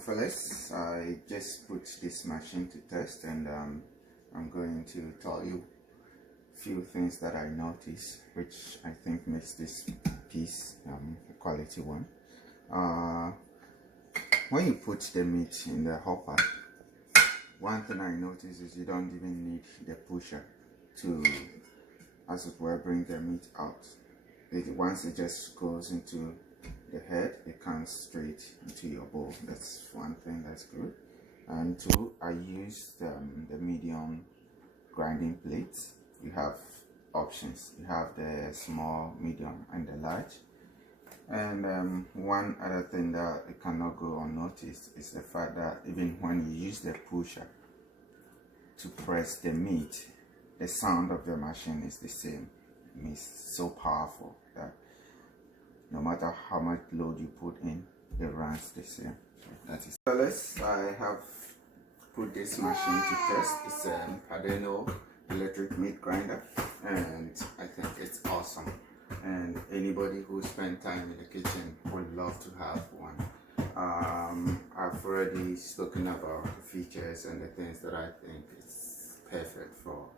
Fellas, I just put this machine to test, and I'm going to tell you a few things that I noticed, which I think makes this piece a quality one. When you put the meat in the hopper, one thing I noticed is you don't even need the pusher to, as it were, bring the meat out. Once it just goes into the head, it comes straight into your bowl. That's one thing that's good. And two, I used the medium grinding plates. You have options. You have the small, medium, and the large. And one other thing that it cannot go unnoticed is the fact that even when you use the pusher to press the meat, the sound of the machine is the same. It's so powerful that no matter how much load you put in, it runs the same. That is. Fellas, I have put this machine to test. It's a PADERNO Electric Meat Grinder, and I think it's awesome. And anybody who spends time in the kitchen would love to have one. I've already spoken about the features and the things that I think is perfect for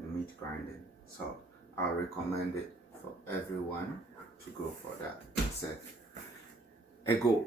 the meat grinding. So I recommend it for everyone to go for that. It's a go.